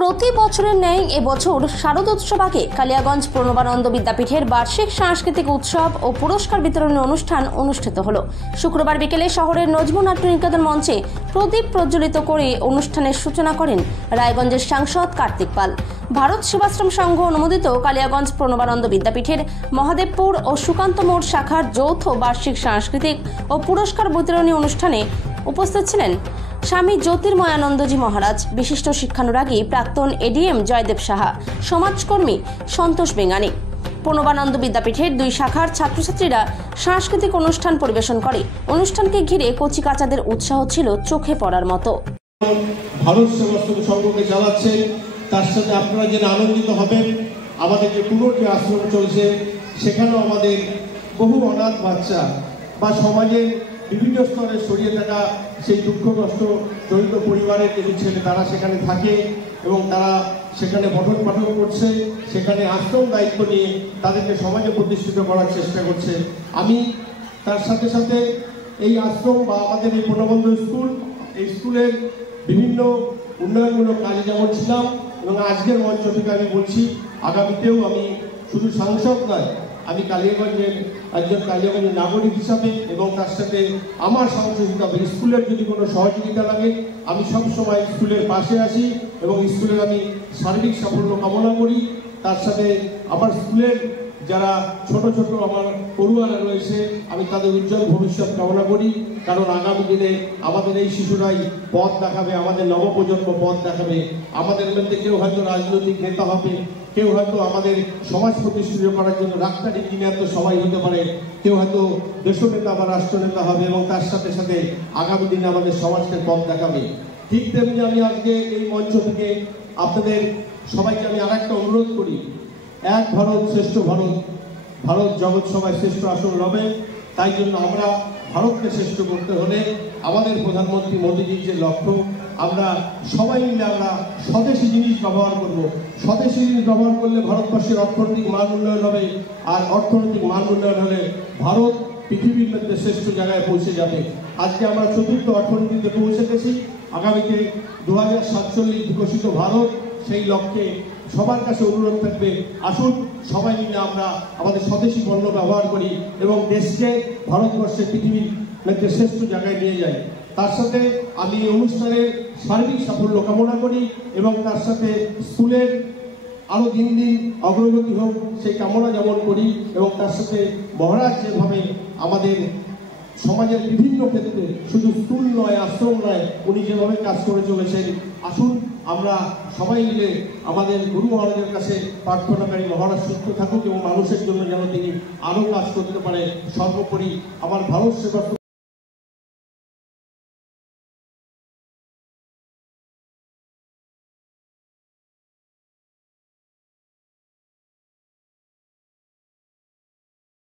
প্রতি বছরের ন্যায় এবছর শারদোৎসব আগে কালিয়াগঞ্জ প্রণবানন্দ বিদ্যাপীঠের বার্ষিক সাংস্কৃতিক উৎসব ও পুরস্কার বিতরণী অনুষ্ঠান অনুষ্ঠিত হলো। শুক্রবার বিকেলে শহরের নজমু নাট্য নিকেতন মঞ্চে প্রদীপ প্রজ্বলিত করে অনুষ্ঠানের সূচনা করেন রায়গঞ্জের সাংসদ কার্তিক পাল। ভারত সেবাশ্রম সংঘ অনুমোদিত কালিয়াগঞ্জ প্রণবানন্দ বিদ্যাপীঠের মহাদেবপুর ও সুকান্ত মোড় শাখার যৌথ বার্ষিক সাংস্কৃতিক ও পুরস্কার বিতরণী অনুষ্ঠানে উপস্থিত ছিলেন স্বামী জ্যোতির্ময়ানন্দজি মহারাজ, বিশিষ্ট শিক্ষানুরাগী প্রাক্তন এডিএম জয়দেব সাহা, সমাজকর্মী সন্তোষ বেঙ্গানি। প্রণবানন্দ বিদ্যাপীঠের দুই শাখার ছাত্রছাত্রীরা সাংস্কৃতিক অনুষ্ঠান পরিবেশন করে। অনুষ্ঠানকে ঘিরে কচিকাচাদের উৎসাহ ছিল চোখে পড়ার মতো। ভারত সেবাশ্রম সংঘকে চালাচ্ছে, তার সাথে আপনারা যেন আনন্দিত হবেন। আমাদের যে পুরোটি আশ্রম চলছে, সেখানেও আমাদের বহু অনাথ বাচ্চা বা সমাজের বিভিন্ন স্তরে ছড়িয়ে থাকা সেই দুঃখগ্রস্ত দরিদ্র পরিবারের কিছু ছেলে তারা সেখানে থাকে এবং তারা সেখানে পঠন পাঠন করছে, সেখানে আশ্রম দায়িত্ব নিয়ে তাদেরকে সমাজে প্রতিষ্ঠিত করার চেষ্টা করছে। আমি তার সাথে সাথে এই আশ্রম বা আমাদের এই প্রণবানন্দ স্কুল, এই স্কুলের বিভিন্ন উন্নয়নমূলক কাজে যেমন ছিলাম এবং আজকের মঞ্চ থেকে আমি বলছি, আগামীতেও আমি শুধু সাংসদ নয়, আমি কালিয়াগঞ্জের একজন কালিয়াগঞ্জের নাগরিক হিসাবে এবং তার সাথে আমার সহযোগিতা হবে। স্কুলের যদি কোনো সহযোগিতা লাগে, আমি সবসময় স্কুলের পাশে আছি এবং স্কুলের আমি সার্বিক সাফল্য কামনা করি। তার সাথে আমার স্কুলের যারা ছোট ছোট আমার পড়ুয়ারা রয়েছে, আমি তাদের উজ্জ্বল ভবিষ্যৎ কামনা করি, কারণ আগামী দিনে আমাদের এই শিশুরাই পথ দেখাবে, আমাদের নবপ্রজন্ম পথ দেখাবে। আমাদের মধ্যে কেউ হয়তো রাজনৈতিক নেতা হবে, কেউ হয়তো আমাদের সমাজ প্রতিষ্ঠিত করার জন্য ডাক্তার, ইঞ্জিনিয়ার তো সবাই হতে পারে, কেউ হয়তো দেশনেতা বা রাষ্ট্রনেতা হবে এবং তার সাথে সাথে আগামী দিনে আমাদের সমাজকে পথ দেখাবে। ঠিক তেমনি আমি আজকে এই মঞ্চ থেকে আপনাদের সবাইকে আমি আর একটা অনুরোধ করি, এক ভারত শ্রেষ্ঠ ভারত, ভারত জগৎ সভায় শ্রেষ্ঠ আসন লবে। তাই জন্য আমরা ভারতকে শ্রেষ্ঠ করতে হলে আমাদের প্রধানমন্ত্রী মোদীজির যে লক্ষ্য, আমরা সবাই মিলে আমরা স্বদেশি জিনিস ব্যবহার করব। স্বদেশি জিনিস ব্যবহার করলে ভারতবর্ষের অর্থনৈতিক মান উন্নয়ন হবে, আর অর্থনৈতিক মান উন্নয়ন হলে ভারত পৃথিবীর মধ্যে শ্রেষ্ঠ জায়গায় পৌঁছে যাবে। আজকে আমরা চতুর্থ অর্থনীতিতে পৌঁছে গেছি। আগামীতে 2047 বিকশিত ভারত, সেই লক্ষ্যে সবার কাছে অনুরোধ থাকবে, আসুন সবাই মিলে আমরা আমাদের স্বদেশি পণ্য ব্যবহার করি এবং দেশকে ভারতবর্ষের পৃথিবীর মধ্যে শ্রেষ্ঠ জায়গায় নিয়ে যাই। তার সাথে আমি এই অনুষ্ঠানের সার্বিক সাফল্য কামনা করি এবং তার সাথে স্কুলের আরো দিন দিন অগ্রগতি হোক সেই কামনা যেমন করি, এবং তার সাথে মহারাজ যেভাবে আমাদের সমাজের বিভিন্ন ক্ষেত্রে শুধু স্কুল নয়, আশ্রম নয়, উনি যেভাবে কাজ করে চলেছেন, আসুন আমরা সবাই মিলে আমাদের গুরু মহারাজের কাছে প্রার্থনাকারী মহারাজ সুস্থ থাকুক এবং মানুষের জন্য যেন তিনি আরো কাজ করতে পারে। সর্বোপরি আমার ভারত সেবা